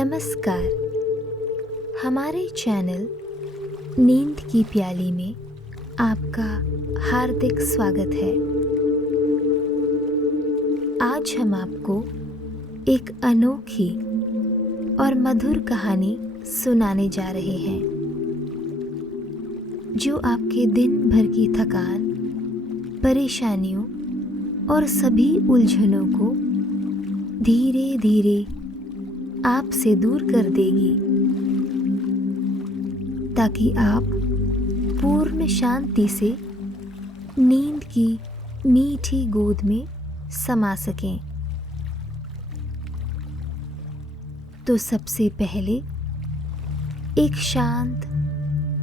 नमस्कार। हमारे चैनल नींद की प्याली में आपका हार्दिक स्वागत है। आज हम आपको एक अनोखी और मधुर कहानी सुनाने जा रहे हैं जो आपके दिन भर की थकान, परेशानियों और सभी उलझनों को धीरे धीरे आपसे दूर कर देगी, ताकि आप पूर्ण शांति से नींद की मीठी गोद में समा सकें। तो सबसे पहले एक शांत,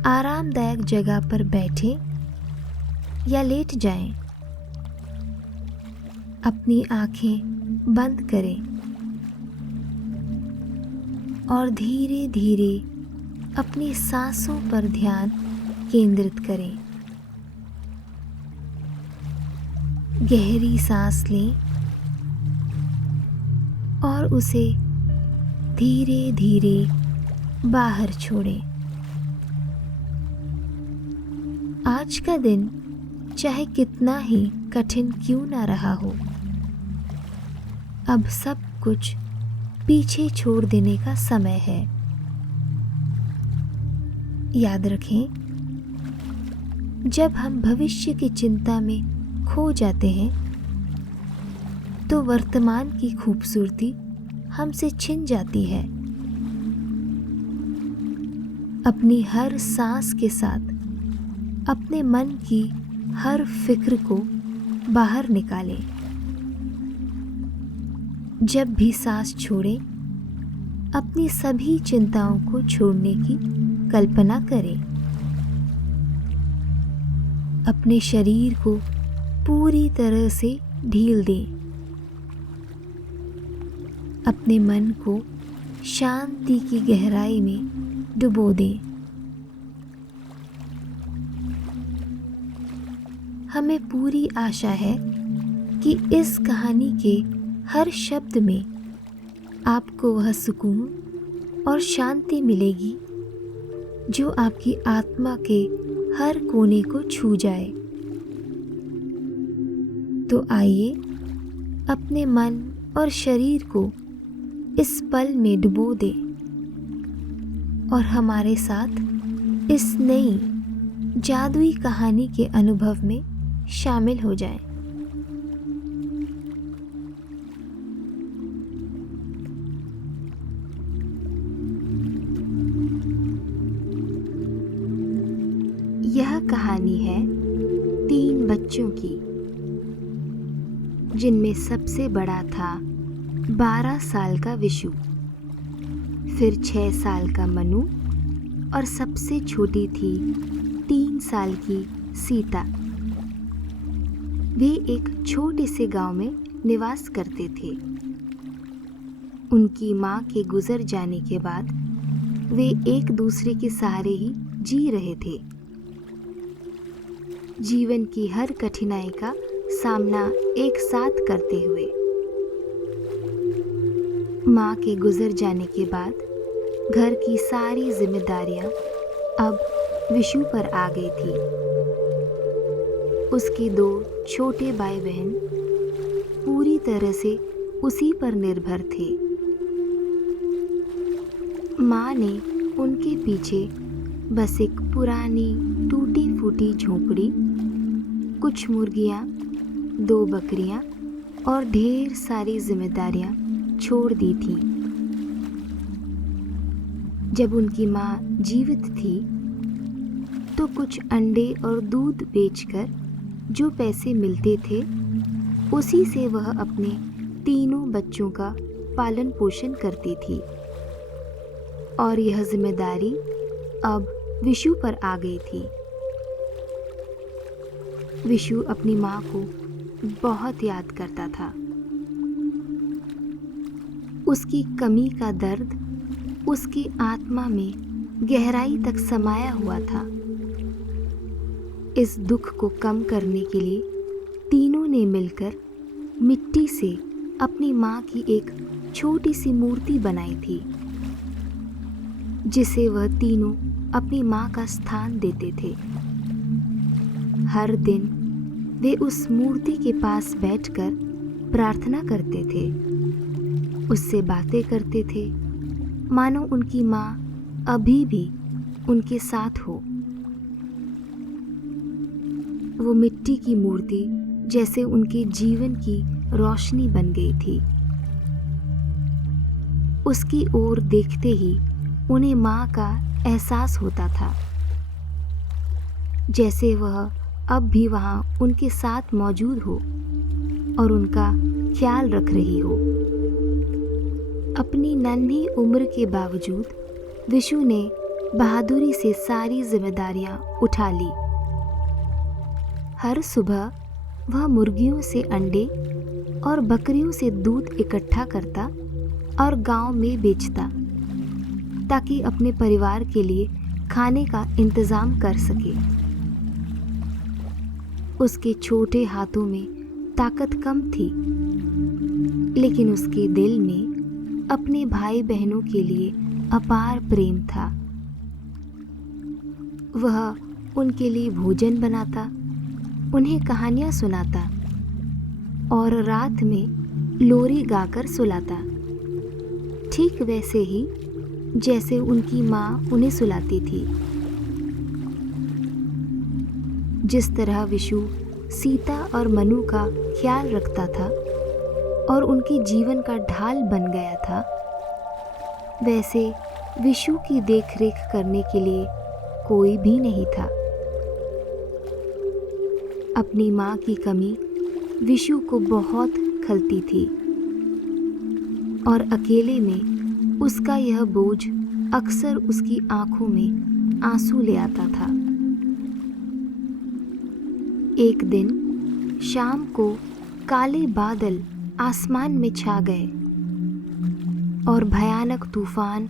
आरामदायक जगह पर बैठें या लेट जाएं। अपनी आंखें बंद करें और धीरे धीरे अपनी सांसों पर ध्यान केंद्रित करें। गहरी सांस लें और उसे धीरे धीरे बाहर छोड़ें। आज का दिन चाहे कितना ही कठिन क्यों ना रहा हो, अब सब कुछ पीछे छोड़ देने का समय है। याद रखें, जब हम भविष्य की चिंता में खो जाते हैं तो वर्तमान की खूबसूरती हमसे छिन जाती है। अपनी हर सांस के साथ अपने मन की हर फिक्र को बाहर निकालें। जब भी सांस छोड़ें, अपनी सभी चिंताओं को छोड़ने की कल्पना करें। अपने शरीर को पूरी तरह से ढील दें। अपने मन को शांति की गहराई में डुबो दें। हमें पूरी आशा है कि इस कहानी के हर शब्द में आपको वह सुकून और शांति मिलेगी जो आपकी आत्मा के हर कोने को छू जाए। तो आइए अपने मन और शरीर को इस पल में डुबो दें और हमारे साथ इस नई जादुई कहानी के अनुभव में शामिल हो जाएं। यह कहानी है 3 बच्चों की, जिनमें सबसे बड़ा था 12 साल का विशु, फिर 6 साल का मनु और सबसे छोटी थी 3 साल की सीता। वे एक छोटे से गांव में निवास करते थे। उनकी मां के गुजर जाने के बाद वे एक दूसरे के सहारे ही जी रहे थे। जीवन की हर कठिनाई का सामना एक साथ करते हुए। मां के गुजर जाने के बाद घर की सारी जिम्मेदारियां अब विशु पर आ गई थी। उसके 2 छोटे भाई बहन पूरी तरह से उसी पर निर्भर थे। मां ने उनके पीछे बस एक पुरानी टूटी फूटी झोपड़ी, कुछ मुर्गियां, 2 बकरियां और ढेर सारी जिम्मेदारियां छोड़ दी थी। जब उनकी मां जीवित थी तो कुछ अंडे और दूध बेचकर जो पैसे मिलते थे उसी से वह अपने 3 बच्चों का पालन पोषण करती थी। और यह जिम्मेदारी अब विशु पर आ गई थी। विशु अपनी मां को बहुत याद करता था। उसकी कमी का दर्द उसकी आत्मा में गहराई तक समाया हुआ था। इस दुख को कम करने के लिए तीनों ने मिलकर मिट्टी से अपनी मां की एक छोटी सी मूर्ति बनाई थी। जिसे वह तीनों अपनी माँ का स्थान देते थे। हर दिन वे उस मूर्ति के पास बैठकर प्रार्थना करते थे, उससे बातें करते थे, मानो उनकी माँ अभी भी उनके साथ हो। वो मिट्टी की मूर्ति जैसे उनके जीवन की रोशनी बन गई थी। उसकी ओर देखते ही उन्हें माँ का एहसास होता था, जैसे वह अब भी वहाँ उनके साथ मौजूद हो और उनका ख्याल रख रही हो। अपनी नन्ही उम्र के बावजूद विशु ने बहादुरी से सारी जिम्मेदारियां उठा ली। हर सुबह वह मुर्गियों से अंडे और बकरियों से दूध इकट्ठा करता और गांव में बेचता, ताकि अपने परिवार के लिए खाने का इंतजाम कर सके। उसके छोटे हाथों में ताकत कम थी, लेकिन उसके दिल में अपने भाई बहनों के लिए अपार प्रेम था। वह उनके लिए भोजन बनाता, उन्हें कहानियां सुनाता और रात में लोरी गाकर सुलाता, ठीक वैसे ही जैसे उनकी माँ उन्हें सुलाती थी। जिस तरह विशु सीता और मनु का ख्याल रखता था और उनके जीवन का ढाल बन गया था, वैसे विशु की देखरेख करने के लिए कोई भी नहीं था। अपनी माँ की कमी विशु को बहुत खलती थी और अकेले में उसका यह बोझ अक्सर उसकी आंखों में आंसू ले आता था। एक दिन शाम को काले बादल आसमान में छा गए और भयानक तूफान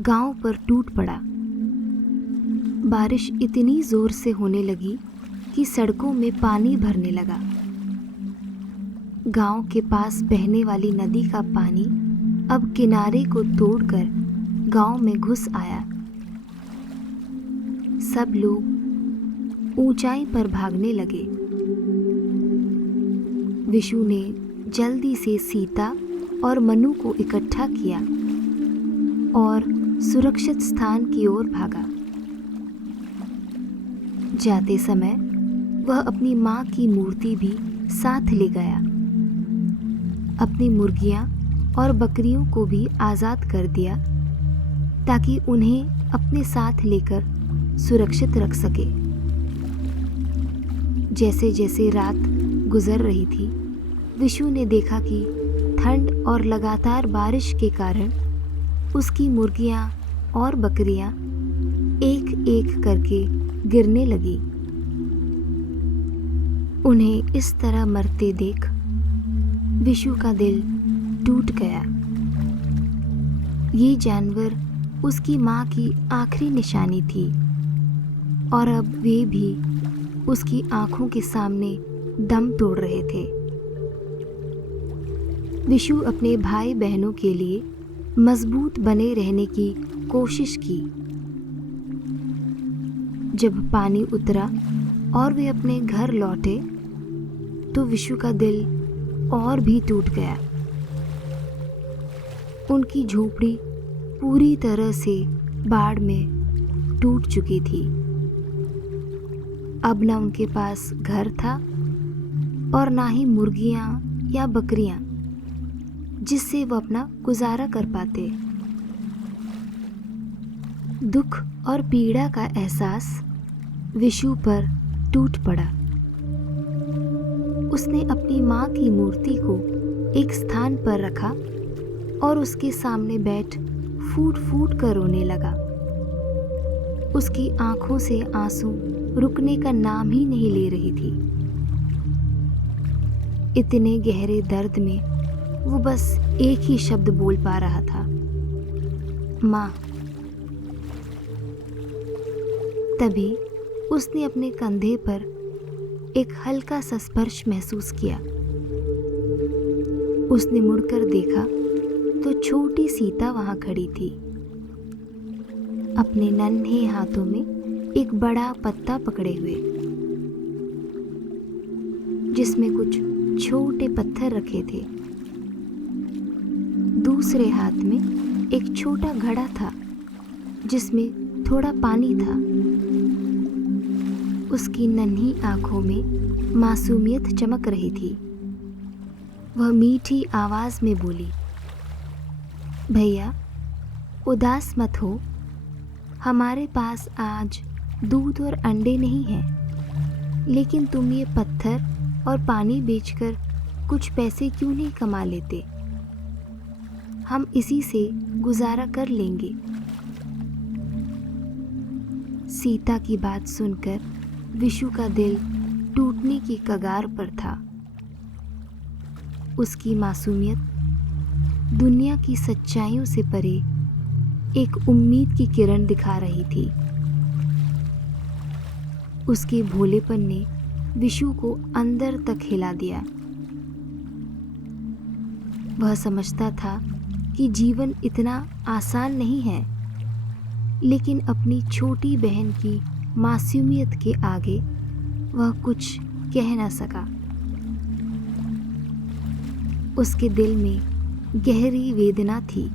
गांव पर टूट पड़ा। बारिश इतनी जोर से होने लगी कि सड़कों में पानी भरने लगा। गांव के पास बहने वाली नदी का पानी अब किनारे को तोड़कर गांव में घुस आया। सब लोग ऊंचाई पर भागने लगे। विशु ने जल्दी से सीता और मनु को इकट्ठा किया और सुरक्षित स्थान की ओर भागा। जाते समय वह अपनी माँ की मूर्ति भी साथ ले गया। अपनी मुर्गियाँ और बकरियों को भी आज़ाद कर दिया, ताकि उन्हें अपने साथ लेकर सुरक्षित रख सके। जैसे जैसे रात गुजर रही थी, विशु ने देखा कि ठंड और लगातार बारिश के कारण उसकी मुर्गियाँ और बकरियाँ एक एक करके गिरने लगी। उन्हें इस तरह मरते देख विशु का दिल टूट गया। ये जानवर उसकी माँ की आखिरी निशानी थी और अब वे भी उसकी आंखों के सामने दम तोड़ रहे थे। विशु अपने भाई बहनों के लिए मजबूत बने रहने की कोशिश की। जब पानी उतरा और वे अपने घर लौटे, तो विशु का दिल और भी टूट गया। उनकी झोपड़ी पूरी तरह से बाढ़ में टूट चुकी थी। अब न उनके पास घर था और ना ही मुर्गियाँ या बकरियाँ जिससे वह अपना गुजारा कर पाते। दुख और पीड़ा का एहसास विशु पर टूट पड़ा। उसने अपनी माँ की मूर्ति को एक स्थान पर रखा और उसके सामने बैठ फूट फूट कर रोने लगा। उसकी आंखों से आंसू रुकने का नाम ही नहीं ले रही थी। इतने गहरे दर्द में वो बस एक ही शब्द बोल पा रहा था, माँ। तभी उसने अपने कंधे पर एक हल्का सा स्पर्श महसूस किया। उसने मुड़कर देखा तो छोटी सीता वहां खड़ी थी। अपने नन्हे हाथों में एक बड़ा पत्ता पकड़े हुए, जिसमें कुछ छोटे पत्थर रखे थे। दूसरे हाथ में एक छोटा घड़ा था जिसमें थोड़ा पानी था। उसकी नन्ही आंखों में मासूमियत चमक रही थी। वह मीठी आवाज में बोली, भैया, उदास मत हो। हमारे पास आज दूध और अंडे नहीं हैं, लेकिन तुम ये पत्थर और पानी बेचकर कुछ पैसे क्यों नहीं कमा लेते? हम इसी से गुजारा कर लेंगे। सीता की बात सुनकर विशु का दिल टूटने की कगार पर था। उसकी मासूमियत दुनिया की सच्चाइयों से परे एक उम्मीद की किरण दिखा रही थी। उसके भोलेपन ने विशु को अंदर तक हिला दिया। वह समझता था कि जीवन इतना आसान नहीं है, लेकिन अपनी छोटी बहन की मासूमियत के आगे वह कुछ कह न सका। उसके दिल में गहरी वेदना थी,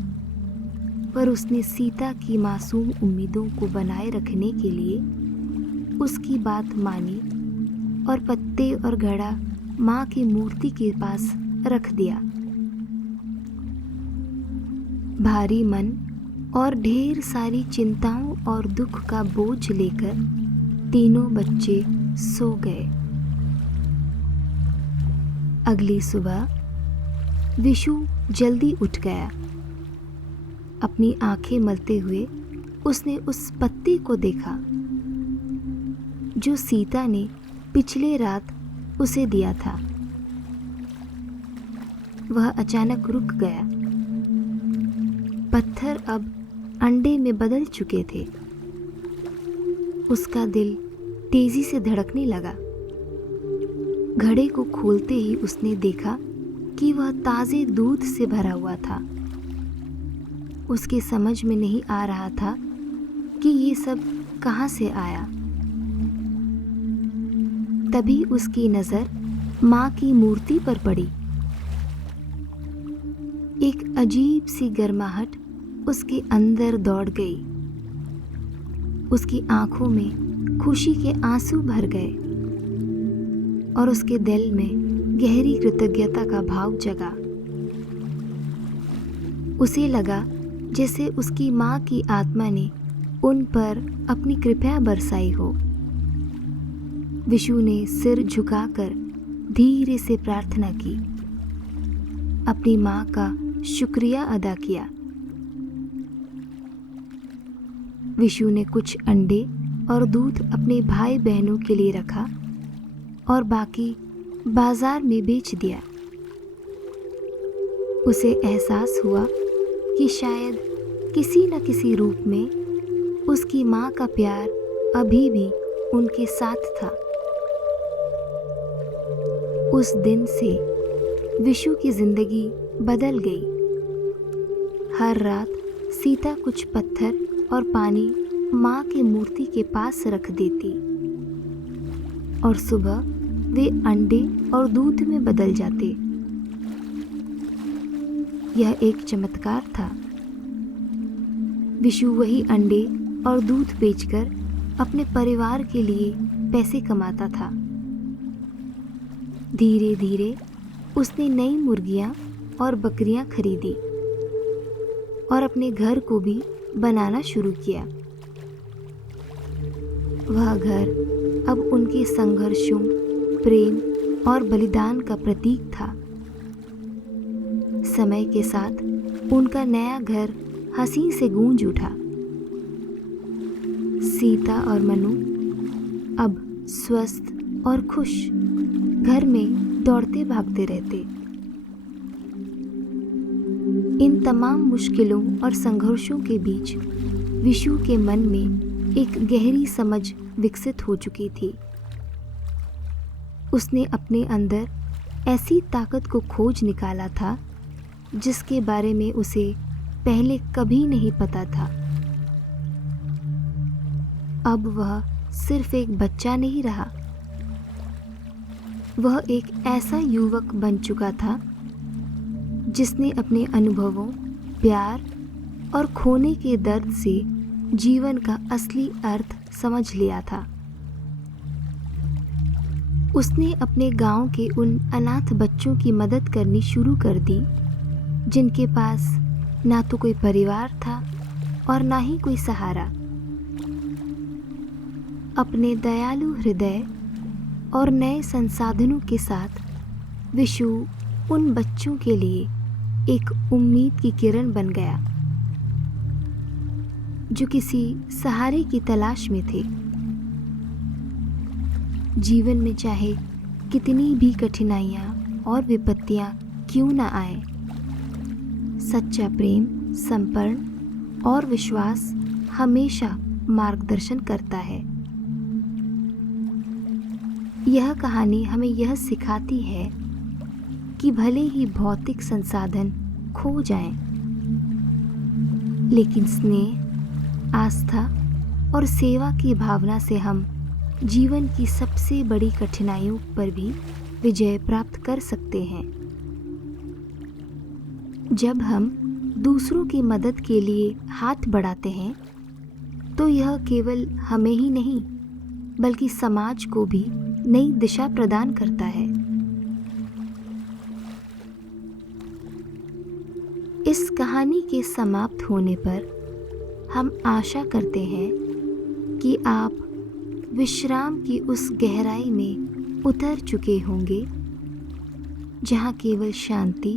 पर उसने सीता की मासूम उम्मीदों को बनाए रखने के लिए उसकी बात मानी और पत्ते और घड़ा माँ की मूर्ति के पास रख दिया। भारी मन और ढेर सारी चिंताओं और दुख का बोझ लेकर तीनों बच्चे सो गए। अगली सुबह विशु जल्दी उठ गया। अपनी आंखें मलते हुए उसने उस पत्ते को देखा जो सीता ने पिछले रात उसे दिया था। वह अचानक रुक गया। पत्थर अब अंडे में बदल चुके थे। उसका दिल तेजी से धड़कने लगा। घड़े को खोलते ही उसने देखा कि वह ताजे दूध से भरा हुआ था। उसके समझ में नहीं आ रहा था कि ये सब कहाँ से आया। तभी उसकी नजर माँ की मूर्ति पर पड़ी। एक अजीब सी गर्माहट उसके अंदर दौड़ गई। उसकी आंखों में खुशी के आंसू भर गए और उसके दिल में गहरी कृतज्ञता का भाव जगा। उसे लगा जैसे उसकी माँ की आत्मा ने उन पर अपनी कृपा बरसाई हो। विशु ने सिर झुकाकर धीरे से प्रार्थना की, अपनी माँ का शुक्रिया अदा किया। विशु ने कुछ अंडे और दूध अपने भाई बहनों के लिए रखा और बाकी बाजार में बेच दिया। उसे एहसास हुआ कि शायद किसी न किसी रूप में उसकी माँ का प्यार अभी भी उनके साथ था। उस दिन से विशु की जिंदगी बदल गई। हर रात सीता कुछ पत्थर और पानी माँ की मूर्ति के पास रख देती और सुबह वे अंडे और दूध में बदल जाते। यह एक चमत्कार था। विशु वही अंडे और दूध बेचकर अपने परिवार के लिए पैसे कमाता था। धीरे धीरे उसने नई मुर्गियां और बकरियां खरीदी और अपने घर को भी बनाना शुरू किया। वह घर अब उनके संघर्षों, प्रेम और बलिदान का प्रतीक था। समय के साथ उनका नया घर हंसी से गूंज उठा। सीता और मनु अब स्वस्थ और खुश घर में दौड़ते भागते रहते। इन तमाम मुश्किलों और संघर्षों के बीच विशु के मन में एक गहरी समझ विकसित हो चुकी थी। उसने अपने अंदर ऐसी ताकत को खोज निकाला था जिसके बारे में उसे पहले कभी नहीं पता था। अब वह सिर्फ एक बच्चा नहीं रहा, वह एक ऐसा युवक बन चुका था जिसने अपने अनुभवों, प्यार और खोने के दर्द से जीवन का असली अर्थ समझ लिया था। उसने अपने गांव के उन अनाथ बच्चों की मदद करनी शुरू कर दी जिनके पास ना तो कोई परिवार था और ना ही कोई सहारा। अपने दयालु हृदय और नए संसाधनों के साथ विशु उन बच्चों के लिए एक उम्मीद की किरण बन गया जो किसी सहारे की तलाश में थे। जीवन में चाहे कितनी भी कठिनाइयाँ और विपत्तियाँ क्यों न आए, सच्चा प्रेम, समर्पण और विश्वास हमेशा मार्गदर्शन करता है। यह कहानी हमें यह सिखाती है कि भले ही भौतिक संसाधन खो जाएं, लेकिन स्नेह, आस्था और सेवा की भावना से हम जीवन की सबसे बड़ी कठिनाइयों पर भी विजय प्राप्त कर सकते हैं। जब हम दूसरों की मदद के लिए हाथ बढ़ाते हैं तो यह केवल हमें ही नहीं बल्कि समाज को भी नई दिशा प्रदान करता है। इस कहानी के समाप्त होने पर हम आशा करते हैं कि आप विश्राम की उस गहराई में उतर चुके होंगे जहाँ केवल शांति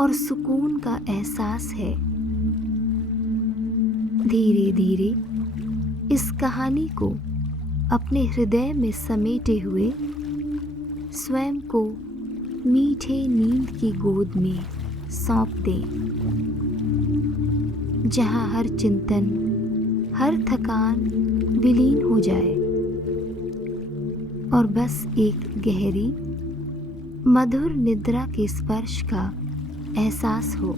और सुकून का एहसास है। धीरे धीरे इस कहानी को अपने हृदय में समेटे हुए स्वयं को मीठे नींद की गोद में सौंप दें, जहाँ हर चिंतन, हर थकान विलीन हो जाए और बस एक गहरी मधुर निद्रा के स्पर्श का एहसास हो।